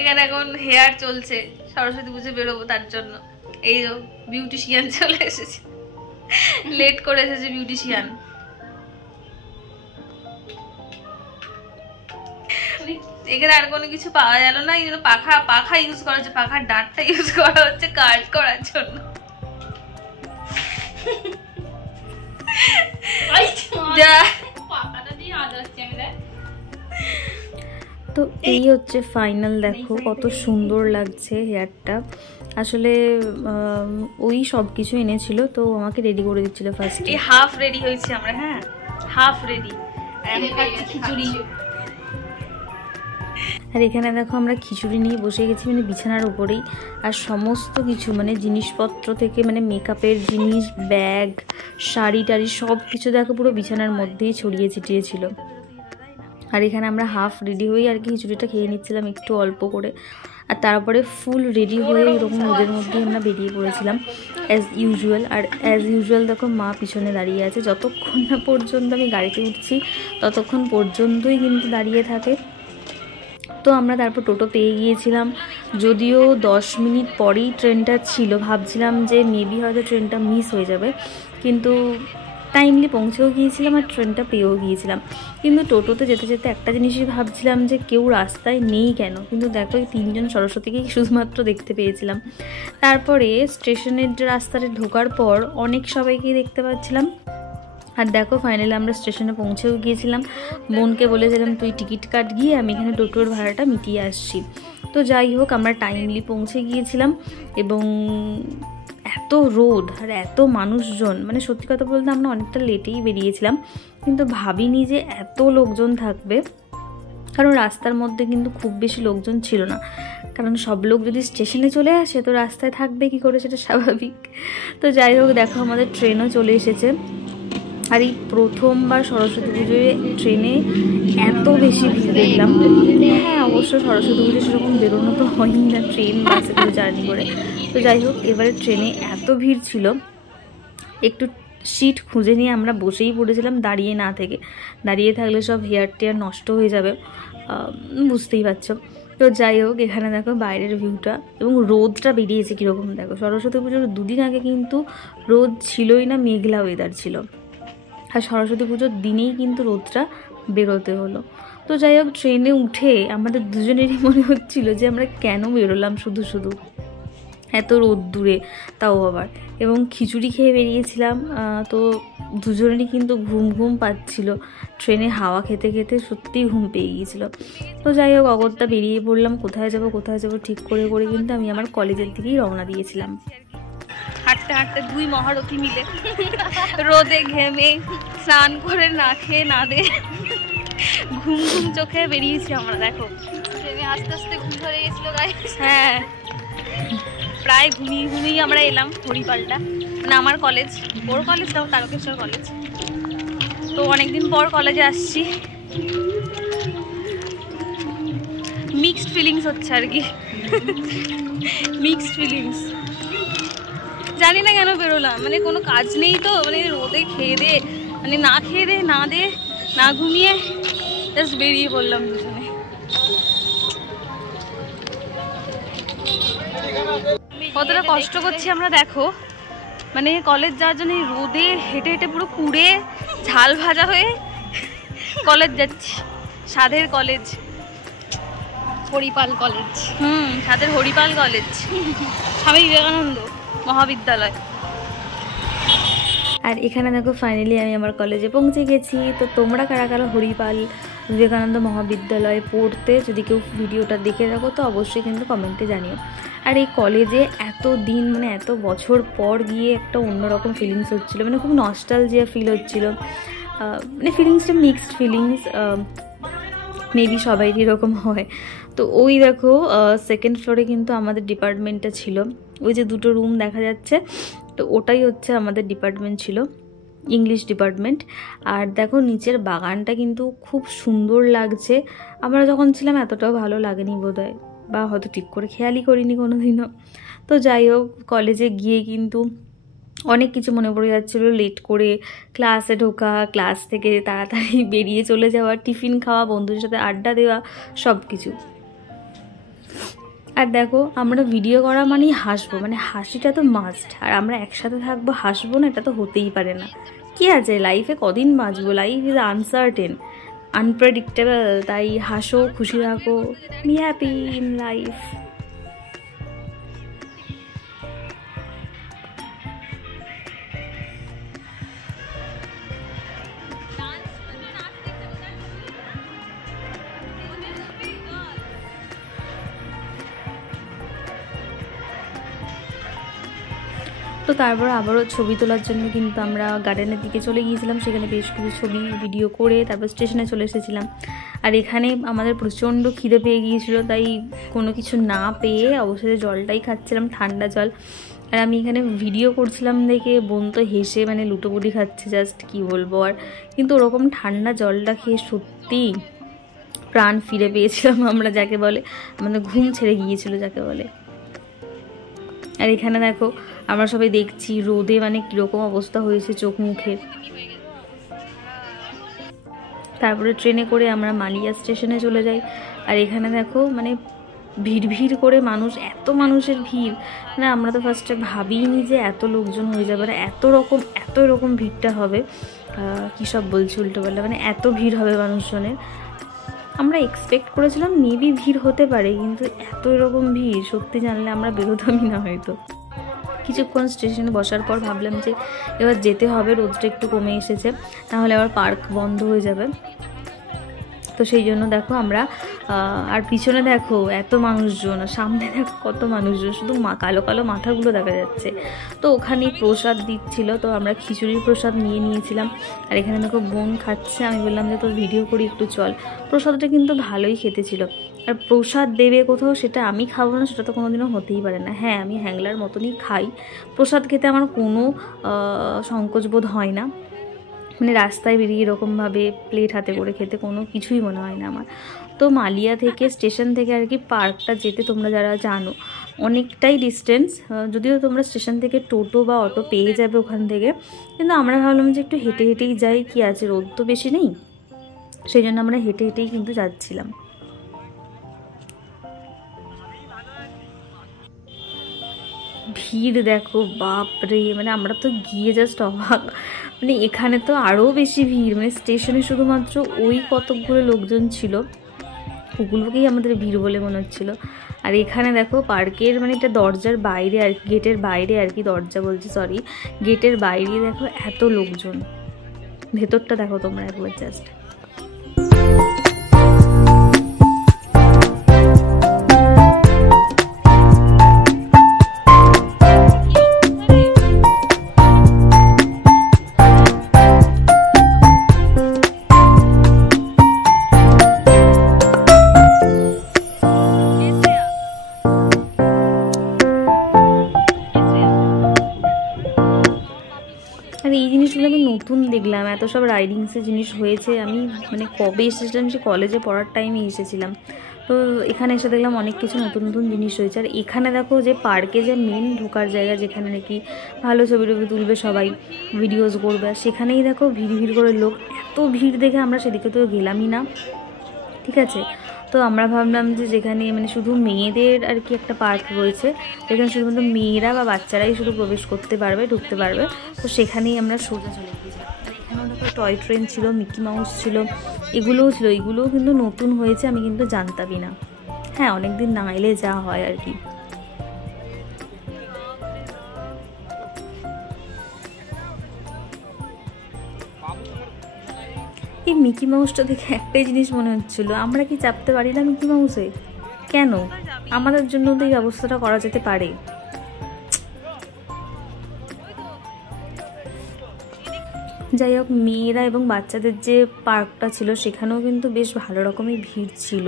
এখানে এখন হেয়ার চলছে, সরস্বতী পুজো বেরোবো তার জন্য। এই বিউটিশিয়ান চলে এসেছে, লেট করে এসেছে বিউটিশিয়ান। এখানে আর কোনো কিছু পাওয়া গেল না, এই জন্য পাখা ইউজ করা হচ্ছে, পাখার ডাঁটটা ইউজ করা হচ্ছে কার্ল করার জন্য। তো এই হচ্ছে ফাইনাল, দেখো কত সুন্দর লাগছে হেয়ারটা। আসলে ওই সব কিছু এনেছিল, তো আমাকে রেডি করে দিচ্ছিল ফার্স্ট। এই হাফ রেডি হয়েছে আমরা, হ্যাঁ হাফ রেডি। খিচুড়ি, আর এখানে দেখো আমরা খিচুড়ি নিয়ে বসে গেছি মানে বিছানার উপরেই। আর সমস্ত কিছু মানে জিনিসপত্র থেকে মানে মেকআপের জিনিস, ব্যাগ, শাড়ি টাড়ি সব কিছু দেখো পুরো বিছানার মধ্যেই ছড়িয়ে ছিটিয়ে ছিল। আর এখানে আমরা হাফ রেডি হয়ে আর কি খিচুড়িটা খেয়ে নিচ্ছিলাম একটু অল্প করে। আর তারপরে ফুল রেডি হয়ে এরকম রোদের মধ্যেই আমরা বেরিয়ে পড়েছিলাম অ্যাজ ইউজুয়াল। আর অ্যাজ ইউজুয়াল দেখো মা পিছনে দাঁড়িয়ে আছে, যতক্ষণ না পর্যন্ত আমি গাড়িতে উঠছি ততক্ষণ পর্যন্তই কিন্তু দাঁড়িয়ে থাকে। তো আমরা তারপর টোটো পেয়ে গিয়েছিলাম, যদিও 10 মিনিট পরেই ট্রেনটা ছিল। ভাবছিলাম যে মেবি হয়তো ট্রেনটা মিস হয়ে যাবে, কিন্তু টাইমলি পৌঁছেও গিয়েছিলাম আর ট্রেনটা পেয়েও গিয়েছিলাম। কিন্তু টোটোতে যেতে যেতে একটা জিনিসই ভাবছিলাম যে কেউ রাস্তায় নেই কেন, কিন্তু দেখো এই 3 জন সরস্বতীকেই শুধুমাত্র দেখতে পেয়েছিলাম। তারপরে স্টেশনের রাস্তাতে ঢোকার পর অনেক সবাইকেই দেখতে পাচ্ছিলাম। আর দেখো ফাইনালি আমরা স্টেশনে পৌঁছেও গিয়েছিলাম। বোনকে বলেছিলাম তুই টিকিট কাট গিয়ে, আমি এখানে টোটোর ভাড়াটা মিটিয়ে আসছি। তো যাই হোক আমরা টাইমলি পৌঁছে গিয়েছিলাম। এবং এত রোদ আর এত মানুষজন, মানে সত্যি কথা বলতে আমরা অনেকটা লেটেই বেরিয়েছিলাম, কিন্তু ভাবিনি যে এত লোকজন থাকবে। কারণ রাস্তার মধ্যে কিন্তু খুব বেশি লোকজন ছিল না, কারণ সব লোক যদি স্টেশনে চলে আসে তো রাস্তায় থাকবে কি করে, সেটা স্বাভাবিক। তো যাই হোক দেখো আমাদের ট্রেনও চলে এসেছে। আর এই প্রথমবার সরস্বতী পুজোয় ট্রেনে এত বেশি ভিড় দেখলাম। হ্যাঁ অবশ্য সরস্বতী পুজো সেরকম বেরোনো তো হয়ই না ট্রেন বাসে করে জার্নি করে। তো যাই হোক এবারে ট্রেনে এত ভিড় ছিল, একটু সিট খুঁজে নিয়ে আমরা বসেই পড়েছিলাম, দাঁড়িয়ে না থেকে। দাঁড়িয়ে থাকলে সব হেয়ার টেয়ার নষ্ট হয়ে যাবে, বুঝতেই পারছো। তো যাই হোক এখানে দেখো বাইরের ভিউটা, এবং রোদটা বেরিয়েছে কীরকম দেখো। সরস্বতী পুজোর 2 দিন আগে কিন্তু রোদ ছিলই না, মেঘলা ওয়েদার ছিল। আর সরস্বতী পুজোর দিনেই কিন্তু রোদটা বেরোতে হলো। তো যাই হোক ট্রেনে উঠে আমাদের দুজনেরই মনে হচ্ছিল যে আমরা কেন বেরোলাম শুধু শুধু এত রোদ দূরে, তাও আবার। এবং খিচুড়ি খেয়ে বেরিয়েছিলাম, তো দুজনেরই কিন্তু ঘুম ঘুম পাচ্ছিল। ট্রেনে হাওয়া খেতে খেতে সত্যিই ঘুম পেয়ে গিয়েছিল। তো যাই হোক অগত্যা বেরিয়ে পড়লাম, কোথায় যাব ঠিক করে করে কিন্তু আমি আমার কলেজের দিকেই রওনা দিয়েছিলাম। হাঁটতে হাঁটতে 2 মহারথী মিলে রোদে ঘেমে স্নান করে না খেয়ে না দে ঘুম ঘুম চোখে বেরিয়েছি আমরা। দেখো ট্রেনে আস্তে আস্তে ঘুম ধরে গেছিল গাইস। হ্যাঁ প্রায় ঘুমিয়ে ঘুমিয়ে আমরা এলাম হরিপালটা, মানে আমার কলেজ, ওর কলেজ না তারকেশ্বর কলেজ। তো অনেকদিন পর কলেজে আসছি, মিক্সড ফিলিংস হচ্ছে আর কি, মিক্সড ফিলিংস। জানি না কেন বেরোলাম, মানে কোনো কাজ নেই তো, মানে রোদে খেয়ে দে, মানে না খেয়ে দে না ঘুমিয়ে জাস্ট বেরিয়ে পড়লাম দুজনে। কতটা কষ্ট করছি আমরা দেখো, মানে কলেজ যাওয়ার জন্য রোদে হেঁটে হেঁটে পুরো পুড়ে ঝাল ভাজা হয়ে কলেজ যাচ্ছি। সাধের কলেজ, হরিপাল কলেজ। সাধের হরিপাল কলেজ, স্বামী বিবেকানন্দ মহাবিদ্যালয়। আর এখানে দেখো ফাইনালি আমি আমার কলেজে পৌঁছে গেছি। তো তোমরা কারা কারা হরিপাল বিবেকানন্দ মহাবিদ্যালয়ে পড়তে, যদি কেউ ভিডিওটা দেখে থাকো তো অবশ্যই কিন্তু কমেন্টে জানিও। আর এই কলেজে এত দিন মানে এত বছর পর গিয়ে একটা অন্যরকম ফিলিংস হচ্ছিলো, মানে খুব নস্টালজিয়া ফিল হচ্ছিলো। মানে ফিলিংসটা মিক্সড ফিলিংস, মেবি সবাইরই এরকম হয়। তো ওই দেখো 2nd ফ্লোরে কিন্তু আমাদের ডিপার্টমেন্টটা ছিল, ওই যে 2টো রুম দেখা যাচ্ছে, তো ওটাই হচ্ছে আমাদের ডিপার্টমেন্ট ছিল, ইংলিশ ডিপার্টমেন্ট। আর দেখো নিচের বাগানটা কিন্তু খুব সুন্দর লাগছে। আমরা যখন ছিলাম এতটাও ভালো লাগেনি বোধহয়, বা হয়তো ঠিক করে খেয়ালই করিনি কোনো দিনও। তো যাই হোক কলেজে গিয়ে কিন্তু অনেক কিছু মনে পড়ে যাচ্ছিলো, লেট করে ক্লাসে ঢোকা, ক্লাস থেকে তাড়াতাড়ি বেরিয়ে চলে যাওয়া, টিফিন খাওয়া, বন্ধুদের সাথে আড্ডা দেওয়া, সব কিছু। আর দেখো আমরা ভিডিও করা মানেই হাসবো, মানে হাসিটা তো মাস্ট, আর আমরা একসাথে থাকবো হাসবো না এটা তো হতেই পারে না। কি আছে লাইফে কদিন বাঁচবো, লাইফ ইজ আনসার্টেন, আনপ্রেডিক্টেবল, তাই হাসো, খুশি থাকো, বি হ্যাপি ইন লাইফ। তো তারপর আবারও ছবি তোলার জন্য কিন্তু আমরা গার্ডেনের দিকে চলে গিয়েছিলাম, সেখানে বেশ কিছু ছবি ভিডিও করে তারপর স্টেশনে চলে এসেছিলাম। আর এখানে আমাদের প্রচণ্ড খিদে পেয়ে গিয়েছিলো, তাই কোনো কিছু না পেয়ে অবশ্যই জলটাই খাচ্ছিলাম, ঠান্ডা জল। আর আমি এখানে ভিডিও করছিলাম দেখে বোন তো হেসে মানে লুটোপুটি খাচ্ছে, জাস্ট কি বলবো। আর কিন্তু ওরকম ঠান্ডা জলটা খেয়ে সত্যি প্রাণ ফিরে পেয়েছিলাম আমরা, যাকে বলে আমাদের ঘুম ছেড়ে গিয়েছিল যাকে বলে। আর এখানে দেখো আমরা সবাই দেখছি রোদে মানে কীরকম অবস্থা হয়েছে চোখ মুখের। তারপরে ট্রেনে করে আমরা মালিয়া স্টেশনে চলে যাই। আর এখানে দেখো মানে ভিড় ভিড় করে মানুষ, এত মানুষের ভিড়, মানে আমরা তো ফার্স্টে ভাবিনি যে এত লোকজন হয়ে যাবে, আর এত রকম ভিড়টা হবে, কী সব বলছি উল্টোপাল্টা, মানে এত ভিড় হবে মানুষজনের। আমরা এক্সপেক্ট করেছিলাম মেবি ভিড় হতে পারে, কিন্তু এত এরকম ভিড় সত্যি জানলে আমরা বেরোতামই না হয়তো। কিছুক্ষণ স্টেশনে বসার পর ভাবলাম যে এবার যেতে হবে, রোদটা একটু কমে এসেছে, তাহলে আবার পার্ক বন্ধ হয়ে যাবে। তো সেই জন্য দেখো আমরা, আর পিছনে দেখো এত মানুষজন, সামনে দেখো কত মানুষজন, শুধু কালো কালো মাথাগুলো দেখা যাচ্ছে। তো ওখানেই প্রসাদ দিচ্ছিল, তো আমরা খিচুড়ির প্রসাদ নিয়েছিলাম। আর এখানে দেখো বোন খাচ্ছে, আমি বললাম যে তোর ভিডিও করি একটু চল। প্রসাদটা কিন্তু ভালোই খেতে ছিল। আর প্রসাদ দেবে কোথাও সেটা আমি খাবো না, সেটা তো কোনোদিনও হতেই পারে না। হ্যাঁ, আমি হ্যাংলার মতনই খাই, প্রসাদ খেতে আমার কোনো সংকোচবোধ হয় না, মানে রাস্তায় বেরিয়ে এরকমভাবে প্লেট হাতে করে খেতে কোনো কিছুই মনে হয় না আমার। তো মালিয়া থেকে স্টেশন থেকে আর কি পার্কটা যেতে তোমরা যারা জানো অনেকটাই ডিস্টেন্স, যদিও তোমরা স্টেশন থেকে টোটো বা অটো পেয়ে যাবে ওখান থেকে, কিন্তু আমরা ভাবলাম যে একটু হেঁটে হেঁটেই যাই, কি আছে রোদ তো বেশি নেই, সেই জন্য আমরা হেঁটে হেঁটেই কিন্তু যাচ্ছিলাম। ভিড় দেখো বাপরে, মানে আমরা তো গিয়ে জাস্ট অবাক, মানে এখানে তো আরও বেশি ভিড়, মানে স্টেশনে শুধুমাত্র ওই কতকগুলো লোকজন ছিল, ওগুলোকেই আমাদের ভিড় বলে মনে হচ্ছিল। আর এখানে দেখো পার্কের মানে এটা দরজার বাইরে আর গেটের বাইরে আর কি, দরজা বলছি সরি, গেটের বাইরে দেখো এত লোকজন, ভেতরটা দেখো তোমরা একবার জাস্ট। আর এই জিনিসগুলো আমি নতুন দেখলাম, এত সব রাইডিংসের জিনিস হয়েছে, আমি মানে কবে এসেছিলাম, সে কলেজে পড়ার টাইমে এসেছিলাম, তো এখানে এসে দেখলাম অনেক কিছু নতুন নতুন জিনিস হয়েছে। আর এখানে দেখো যে পার্কে যে মেন ঢোকার জায়গা, যেখানে নাকি ভালো ছবি টবি তুলবে সবাই, ভিডিওস করবে, সেখানেই দেখো ভিড় ভিড় করে লোক, এত ভিড় দেখে আমরা সেদিকে তো গেলামই না, ঠিক আছে। তো আমরা ভাবলাম যে যেখানে মানে শুধু মেয়েদের আর কি একটা পার্ক রয়েছে, যেখানে শুধুমাত্র মেয়েরা বা বাচ্চারাই শুধু প্রবেশ করতে পারবে, ঢুকতে পারবে, তো সেখানেই আমরা সোজা চলে গিয়েছিলাম। এখানেও দেখো টয় ট্রেন ছিল, মিকি মাউস ছিল, এগুলোও ছিল, এগুলোও কিন্তু নতুন হয়েছে, আমি কিন্তু জানতামই না। হ্যাঁ, অনেকদিন না এলে যা হয় আর কি। এই মিকি মাউসটা দেখে একটাই জিনিস মনে হচ্ছিল, আমরা কি চাপতে পারি না মিকি মাউসে? কেন? আমাদের জন্য তো এই ব্যবস্থাটা করা যেতে পারে। যাই হোক, মেয়েরা এবং বাচ্চাদের যে পার্কটা ছিল সেখানেও কিন্তু বেশ ভালো রকমই ভিড় ছিল,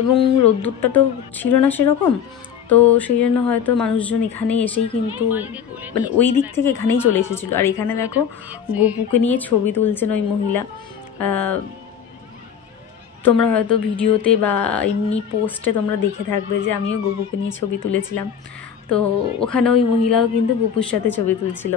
এবং রোদ্দুরটা তো ছিল না সেরকম, তো সেই জন্য হয়তো মানুষজন এখানে এসেই কিন্তু মানে ওই দিক থেকে এখানেই চলে এসেছিলো। আর এখানে দেখো গোপুকে নিয়ে ছবি তুলছেন ওই মহিলা, তোমরা হয়তো ভিডিওতে বা এমনি পোস্টে তোমরা দেখে থাকবে যে আমিও গোপুকে নিয়ে ছবি তুলেছিলাম, তো ওখানে ওই মহিলাও কিন্তু গোপুর সাথে ছবি তুলছিল।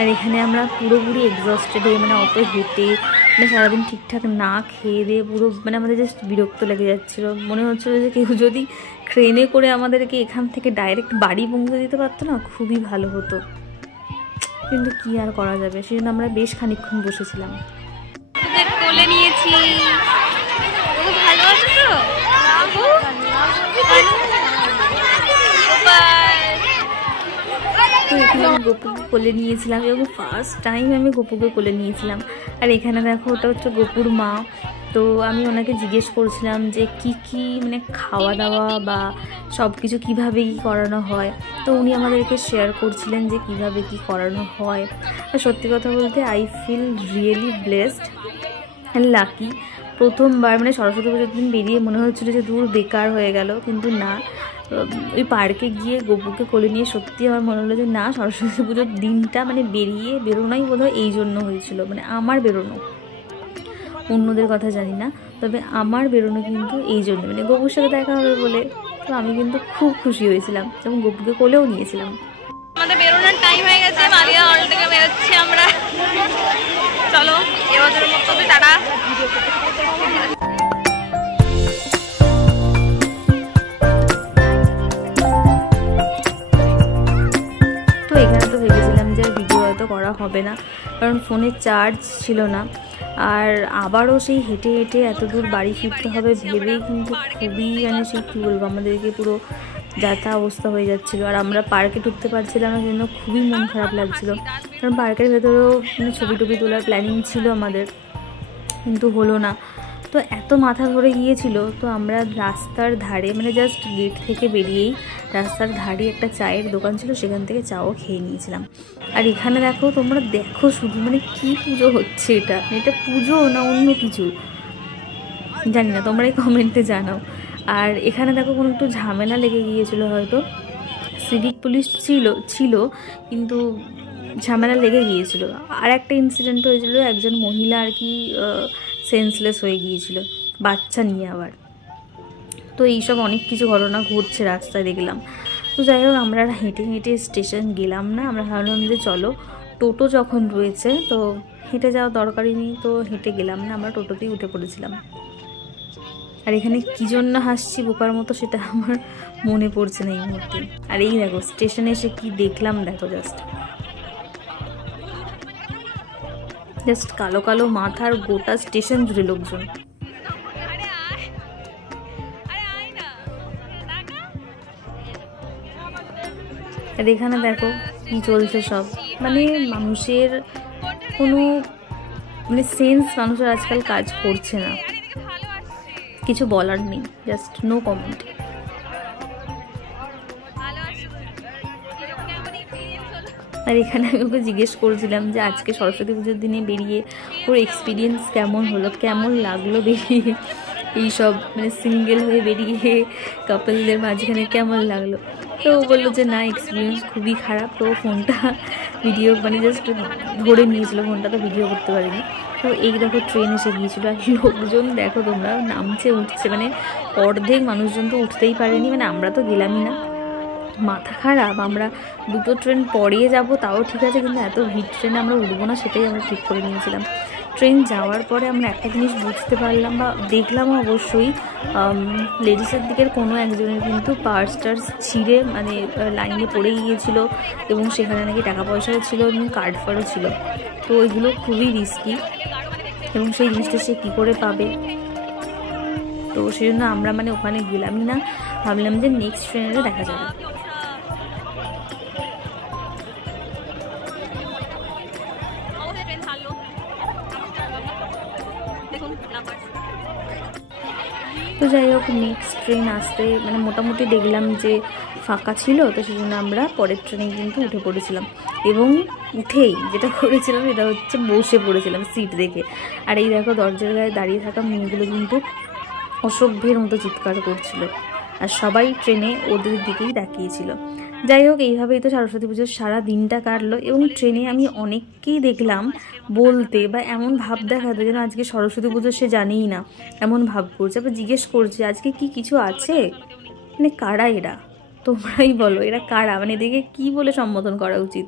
আর এখানে আমরা পুরোপুরি এক্সস্টেড হয়ে, মানে অত হেঁটে মানে সারাদিন ঠিকঠাক না খেয়ে দিয়ে পুরো মানে আমাদের জাস্ট বিরক্ত লেগে যাচ্ছিলো। মনে হচ্ছিলো যে কেউ যদি ট্রেনে করে আমাদেরকে এখান থেকে ডাইরেক্ট বাড়ি পৌঁছে দিতে পারতো না, খুবই ভালো হতো, কিন্তু কি আর করা যাবে। সেই জন্য আমরা বেশ খানিকক্ষণ বসেছিলাম। কোলে নিয়েছি, ভালো আছে তো এখানে আমি গপুকে কোলে নিয়েছিলাম এবং ফার্স্ট টাইম আমি গপুকে কোলে নিয়েছিলাম। আর এখানে দেখো ওটা হচ্ছে গপুর মা। তো আমি ওনাকে জিজ্ঞেস করছিলাম যে কি মানে খাওয়া দাওয়া বা সব কিছু কীভাবে কী করানো হয়। তো উনি আমাদেরকে শেয়ার করছিলেন যে কিভাবে কি করানো হয়। আর সত্যি কথা বলতে I feel really blessed and lucky. প্রথমবার মানে সরস্বতী পুজোর দিন বেরিয়ে মনে হচ্ছিলো যে দূর বেকার হয়ে গেল, কিন্তু না, ওই পার্কে গিয়ে গপুকে কোলে নিয়ে সত্যি আমার মনে হলো যে না, সরস্বতী পুজোর দিনটা মানে বেরোনোই বোধহয় এই জন্য হয়েছিল। মানে আমার বেরোনো, অন্যদের কথা জানি না, তবে আমার বেরোনো কিন্তু এই জন্য, মানে গপুর সাথে দেখা হবে বলে। তো আমি কিন্তু খুব খুশি হয়েছিলাম এবং গপুকে কোলেও নিয়েছিলাম। আমাদের বেরোনোর টাইম হয়ে গেছে, মালিয়া হল থেকে বেরোচ্ছি আমরা। চলো এবছরের মতো টাটা। তো এখানে তো ভেবেছিলাম যে ভিডিও হয়তো করা হবে না, কারণ ফোনে চার্জ ছিল না। আর আবারও সেই হেঁটে হেঁটে এত দূর বাড়ি ফিরতে হবে ভেবেই কিন্তু খুবই মানে সেই কী বলবো, আমাদেরকে পুরো যাতা অবস্থা হয়ে যাচ্ছিলো। আর আমরা পার্কে ঢুকতে পারছিলাম না, জন্য খুবই মন খারাপ লাগছিলো। কারণ পার্কের ভেতরেও মানে ছবি টবি তোলার প্ল্যানিং ছিল আমাদের, কিন্তু হলো না। তো এত মাথা ধরে গিয়েছিল, তো আমরা রাস্তার ধারে মানে জাস্ট গেট থেকে বেরিয়েই রাস্তার ধারে একটা চায়ের দোকান ছিল, সেখান থেকে চাও খেয়ে নিয়েছিলাম। আর এখানে দেখো, তোমরা দেখো শুধু, মানে কি পুজো হচ্ছে এটা পুজো না অন্য কিছু জানি না, তোমরাই কমেন্টে জানাও। আর এখানে দেখো কোনো একটু ঝামেলা লেগে গিয়েছিলো, হয়তো সিভিক পুলিশ ছিল কিন্তু ঝামেলা লেগে গিয়েছিল। আর একটা ইনসিডেন্ট হয়েছিল, একজন মহিলা আর কি সেন্সলেস হয়ে গিয়েছিল, বাচ্চা নিয়ে আবার। তো এইসব অনেক কিছু ঘটনা ঘটছে রাস্তায় দেখলাম। তো যাই হোক, আমরা হেঁটে হেঁটে স্টেশন গেলাম না, আমরা ভাবলাম যে চলো টোটো যখন রয়েছে তো হেঁটে যাওয়া দরকারই নেই, তো হেঁটে গেলাম না, আমরা টোটোতেই উঠে পড়েছিলাম। আর এখানে কী জন্য হাসছি বোকার মতো সেটা আমার মনে পড়ছে না এই মুহূর্তে। আর এই দেখো স্টেশনে এসে কি দেখলাম, দেখো জাস্ট কালো কালো মাথার গোটা স্টেশন জুড়ে লোকজন। আর এখানে দেখো কি চলছে সব, মানে মানুষের কোনো মানে সেন্স মানুষের আজকাল কাজ করছে না, কিছু বলার নেই, জাস্ট নো কমেন্ট। আর এখানে আমি ওকে জিজ্ঞেস করছিলাম যে আজকে সরস্বতী পুজোর দিনে বেরিয়ে ওর এক্সপিরিয়েন্স কেমন হলো, কেমন লাগলো বেরিয়ে, এইসব মানে সিঙ্গেল হয়ে বেরিয়ে কাপলদের মাঝখানে কেমন লাগলো। তো ও বললো যে না, এক্সপিরিয়েন্স খুবই খারাপ। তো ফোনটা ভিডিও মানে জাস্ট ধরে নিয়েছিল, ফোনটা তো ভিডিও করতে পারিনি। তো এই দেখো ট্রেন এসে গিয়েছিলো, আর লোকজন দেখো তোমরা নামছে উঠছে, মানে অর্ধেক মানুষজন তো উঠতেই পারেনি, মানে আমরা তো গেলামই না, মাথা খারাপ। আমরা দুটো ট্রেন পরিয়ে যাব তাও ঠিক আছে, কিন্তু এত ভিড় ট্রেনে আমরা উঠবো না, সেটাই আমরা ঠিক করে নিয়েছিলাম। ট্রেন যাওয়ার পরে আমরা একটা জিনিস বুঝতে পারলাম বা দেখলামও অবশ্যই, লেডিসের দিকের কোনো একজনের কিন্তু পার্স টার্স ছিঁড়ে মানে লাইনে পড়ে গিয়েছিল, এবং সেখানে নাকি টাকা পয়সাও ছিল এবং কার্ড ফার্ডও ছিল। তো ওইগুলো খুবই রিস্কি, এবং সেই জিনিসটা সে কী করে পাবে। তো সেই জন্য আমরা মানে ওখানে গেলামই না, ভাবলাম যে নেক্সট ট্রেনে দেখা যাবে। তো যাই হোক, নেক্সট ট্রেন আসতে মানে মোটামুটি দেখলাম যে ফাঁকা ছিল, তো সেই জন্য আমরা পরের ট্রেনে কিন্তু উঠে পড়েছিলাম। এবং উঠেই যেটা করেছিলাম সেটা হচ্ছে বসে পড়েছিলাম সিট দেখে। আর এই দেখো দরজার গায়ে দাঁড়িয়ে থাকা মেয়েগুলো কিন্তু অসভ্যের মতো চিৎকার করছিল, আর সবাই ট্রেনে ওদের দিকেই তাকিয়েছিল। যাই হোক, এইভাবেই তো সরস্বতী পুজোর সারা দিনটা কাটলো। এবং ট্রেনে আমি অনেককেই দেখলাম বলতে বা এমন ভাব দেখাতে যেন আজকে সরস্বতী পুজো সে জানেই না, এমন ভাব করছে। আবার জিজ্ঞেস করছে আজকে কি কিছু আছে, মানে কারা এরা, তোমরাই বলো এরা কারা, মানে এদেরকে কি বলে সম্বোধন করা উচিত।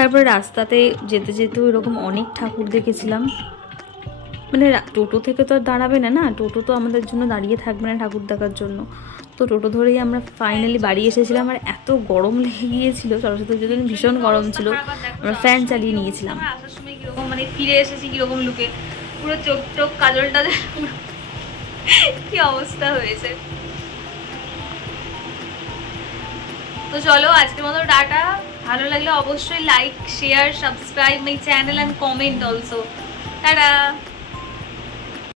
তারপরে রাস্তাতে যেতে যেতেও এরকম অনেক ঠাকুর দেখেছিলাম। মানে টোটো থেকে তো আর দাঁড়াবে না, না টোটো তো আমাদের জন্য দাঁড়িয়ে থাকবে না ঠাকুর দেখার জন্য। তো টোটো ধরেই আমরা ফাইনালি বাড়ি এসেছিলাম। আর এত গরম লেগে গিয়েছিল, সরস্বতী পুজোর দিন ভীষণ গরম ছিল, আমরা ফ্যান চালিয়ে নিয়েছিলাম। আসার সময় কিরকম মানে ফিরে এসেছি কিরকম লুকে, পুরো চোখ টোক কাজলটা কি অবস্থা হয়েছে। তো চলো আজকের মতো টাটা। ভালো লাগলে অবশ্যই like, share, subscribe my channel and comment also. Tata.